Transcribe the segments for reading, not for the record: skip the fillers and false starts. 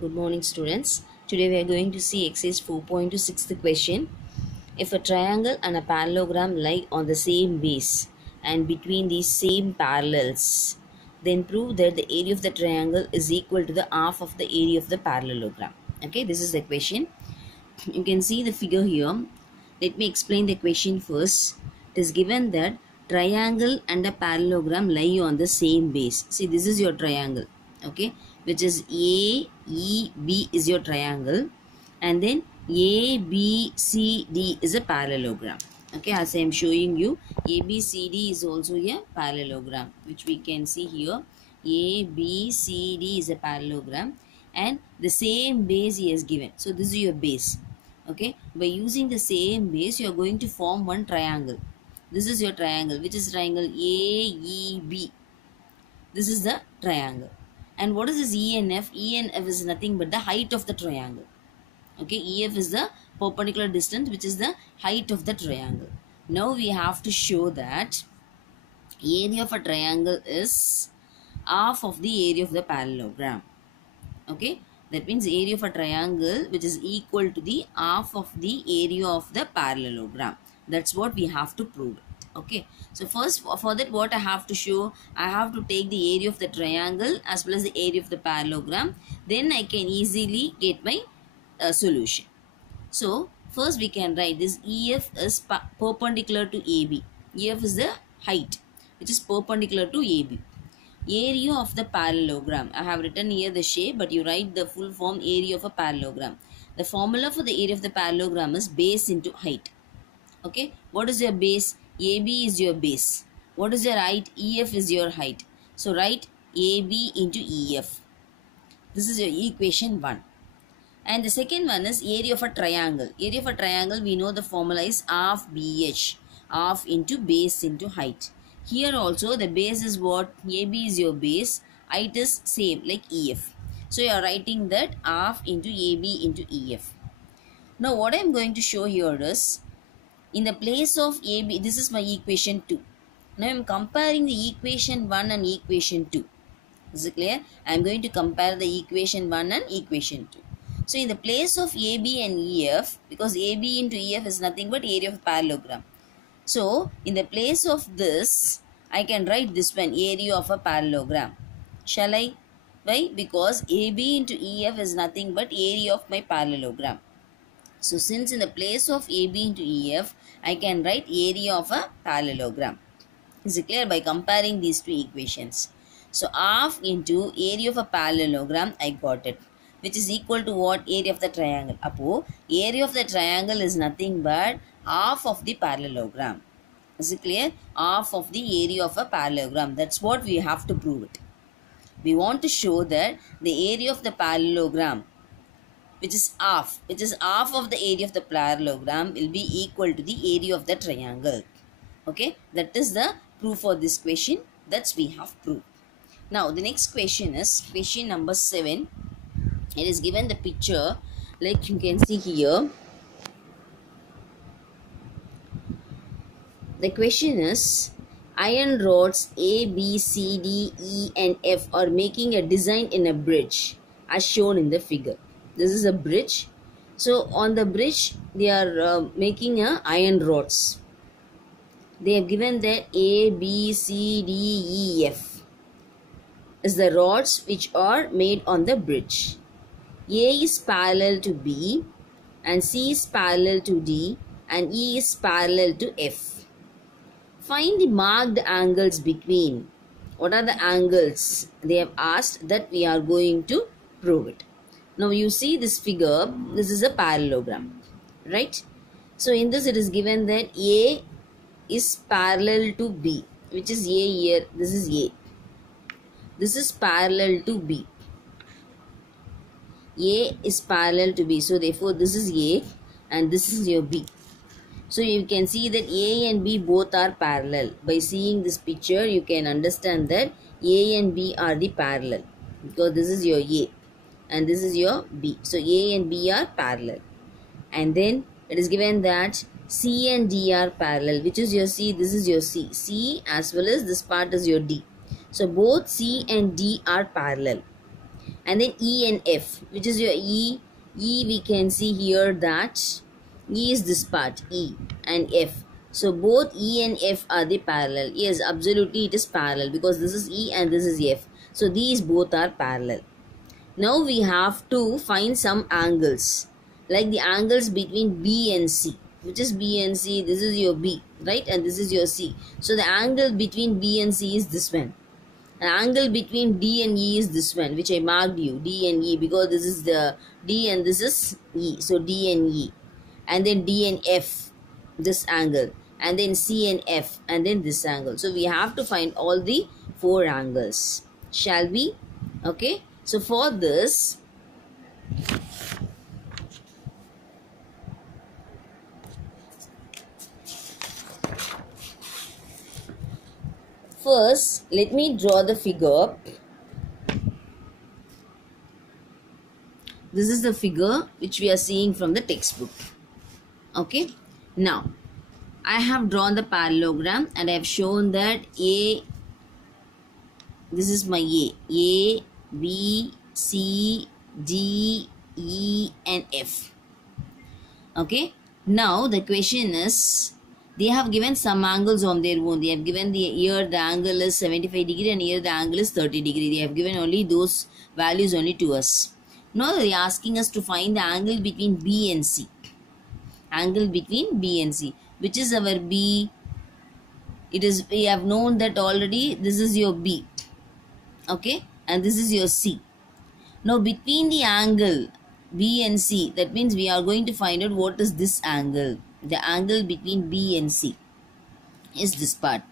Good morning, students. Today we are going to see exercise 4.2 sixth question. If a triangle and a parallelogram lie on the same base and between these same parallels, then prove that the area of the triangle is equal to the half of the area of the parallelogram. Okay, this is the question. You can see the figure here. Let me explain the question first. It is given that triangle and a parallelogram lie on the same base. See, this is your triangle, okay, which is AEB is your triangle, and then ABCD is a parallelogram. Okay, as I am showing you, ABCD is also a parallelogram, which we can see here. ABCD is a parallelogram, and the same base he has given. So this is your base. Okay, by using the same base, you are going to form one triangle. This is your triangle, which is triangle AEB. This is the triangle. And what is this ENF? ENF is nothing but the height of the triangle. Okay, EF is the perpendicular distance, which is the height of the triangle. Now we have to show that area of a triangle is half of the area of the parallelogram. Okay, that means area of a triangle which is equal to the half of the area of the parallelogram. That's what we have to prove. Okay, so first for that, what I have to show, I have to take the area of the triangle as well as the area of the parallelogram. Then I can easily get my solution. So first we can write this EF is perpendicular to AB. EF is the height which is perpendicular to AB. Area of the parallelogram. I have written here the shape, but you write the full form area of a parallelogram. The formula for the area of the parallelogram is base into height. Okay, what is your base? AB is your base. What is your height? EF is your height. So write AB into EF. This is your equation 1. And the second one is area of a triangle. Area of a triangle, we know the formula is half BH. Half into base into height. Here also the base is what? AB is your base. Height is same like EF. So you are writing that half into AB into EF. Now what I am going to show here is, in the place of AB, this is my equation 2. Now I am comparing the equation 1 and equation 2. Is it clear? I am going to compare the equation 1 and equation 2. So in the place of AB and EF, because AB into EF is nothing but area of a parallelogram. So in the place of this, I can write this one, area of a parallelogram. Shall I? Why? Because AB into EF is nothing but area of my parallelogram. So since in the place of AB into EF, I can write area of a parallelogram. Is it clear? By comparing these two equations. So half into area of a parallelogram, I got it, which is equal to what? Area of the triangle. Apo, area of the triangle is nothing but half of the parallelogram. Is it clear? Half of the area of a parallelogram. That's what we have to prove it. We want to show that the area of the parallelogram, which is half of the area of the parallelogram, will be equal to the area of the triangle. Okay, that is the proof for this question. That's we have proved. Now the next question is question number 7. It is given the picture like you can see here. The question is, iron rods A, B, C, D, E and F are making a design in a bridge as shown in the figure. This is a bridge. So on the bridge they are making a iron rods. They have given that A, B, C, D, E, F is the rods which are made on the bridge. A is parallel to B and C is parallel to D and E is parallel to F. Find the marked angles between. What are the angles? They have asked, that we are going to prove it. Now you see this figure, this is a parallelogram, right? So in this it is given that A is parallel to B, which is A here, this is A. This is parallel to B. A is parallel to B, so therefore this is A and this is your B. So you can see that A and B both are parallel. By seeing this picture, you can understand that A and B are the parallel, because this is your A and this is your B. So A and B are parallel. And then it is given that C and D are parallel, which is your C, this is your C. C as well as this part is your D. So both C and D are parallel. and then E and F, which is your E. E, we can see here that E is this part, E, and F. So both E and F are the parallel. Yes, absolutely it is parallel, because this is E and this is F. So these both are parallel. Now we have to find some angles, like the angles between B and C. Which is B and C? This is your B, right? And this is your C. So the angle between B and C is this one. An angle between D and E is this one, which I marked you, D and E, because this is the D and this is E. So D and E. And then D and F, this angle. And then C and F, and then this angle. So we have to find all the 4 angles. Shall we? Okay. So for this, first, let me draw the figure. This is the figure which we are seeing from the textbook. Okay. Now, I have drawn the parallelogram and I have shown that A, this is my A, B, C, D, E and F. Okay. Now, the question is, they have given some angles on their own. They have given here the angle is 75 degree and here the angle is 30 degree. They have given only those values only to us. Now they are asking us to find the angle between B and C. Angle between B and C. Which is our B? It is, we have known that already. This is your B. Okay. And this is your C. Now between the angle B and C, that means we are going to find out what is this angle. The angle between B and C is this part.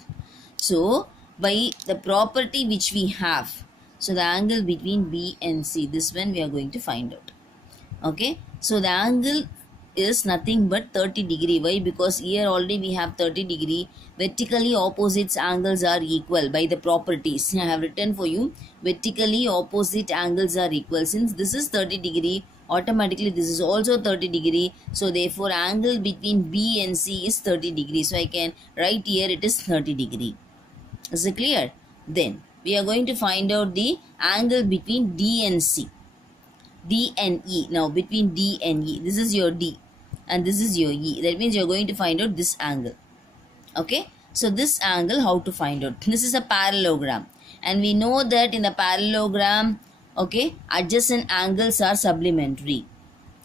So by the property which we have, so the angle between B and C, this one we are going to find out. Okay. So the angle is nothing but 30 degree. Why? Because here already we have 30 degree. Vertically opposites angles are equal by the properties. I have written for you, vertically opposite angles are equal. Since this is 30 degree, automatically this is also 30 degree. So therefore angle between B and C is 30 degree. So I can write here it is 30 degree. Is it clear? Then we are going to find out the angle between D and C. D and E. Now between D and E, this is your D and this is your E. That means you are going to find out this angle. Okay. So this angle, how to find out? This is a parallelogram. And we know that in a parallelogram, okay, adjacent angles are supplementary.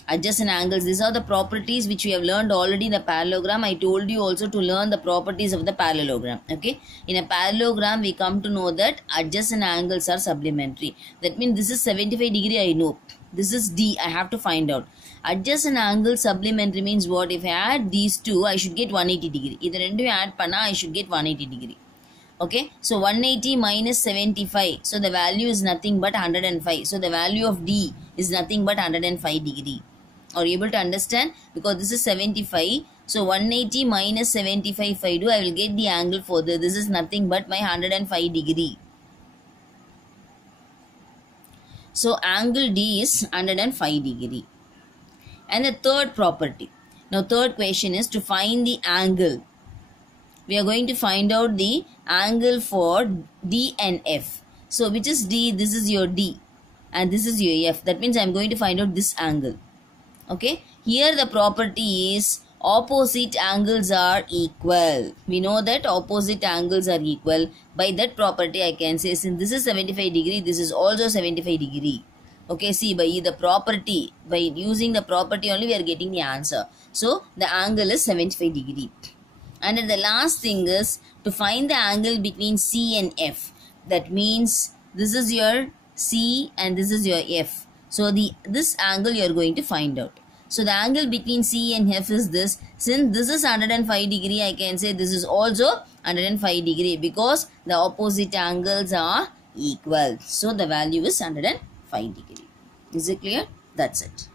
Adjacent angles, these are the properties which we have learned already in the parallelogram. I told you also to learn the properties of the parallelogram. Okay. In a parallelogram, we come to know that adjacent angles are supplementary. That means this is 75 degree, I know. This is D, I have to find out. Adjacent angle supplementary means what? If I add these two, I should get 180 degree. Either rendu add panna, I should get 180 degree. Okay. So 180 minus 75. So the value is nothing but 105. So the value of D is nothing but 105 degree. Are you able to understand? Because this is 75. So 180 minus 75 if I do, I will get the angle further. This is nothing but my 105 degree. So angle D is 105 degree. And the third property. Now third question is to find the angle. We are going to find out the angle for D and F. So which is D? This is your D and this is your F. That means I am going to find out this angle. Okay. Here the property is opposite angles are equal. We know that opposite angles are equal. By that property I can say, since this is 75 degree, this is also 75 degree. Okay, see, by the property, by using the property only we are getting the answer. So the angle is 75 degree. And then the last thing is to find the angle between C and F. That means this is your C and this is your F. So this angle you are going to find out. So the angle between C and F is this. Since this is 105 degree, I can say this is also 105 degree because the opposite angles are equal. So the value is 105 degree. Is it clear? That's it.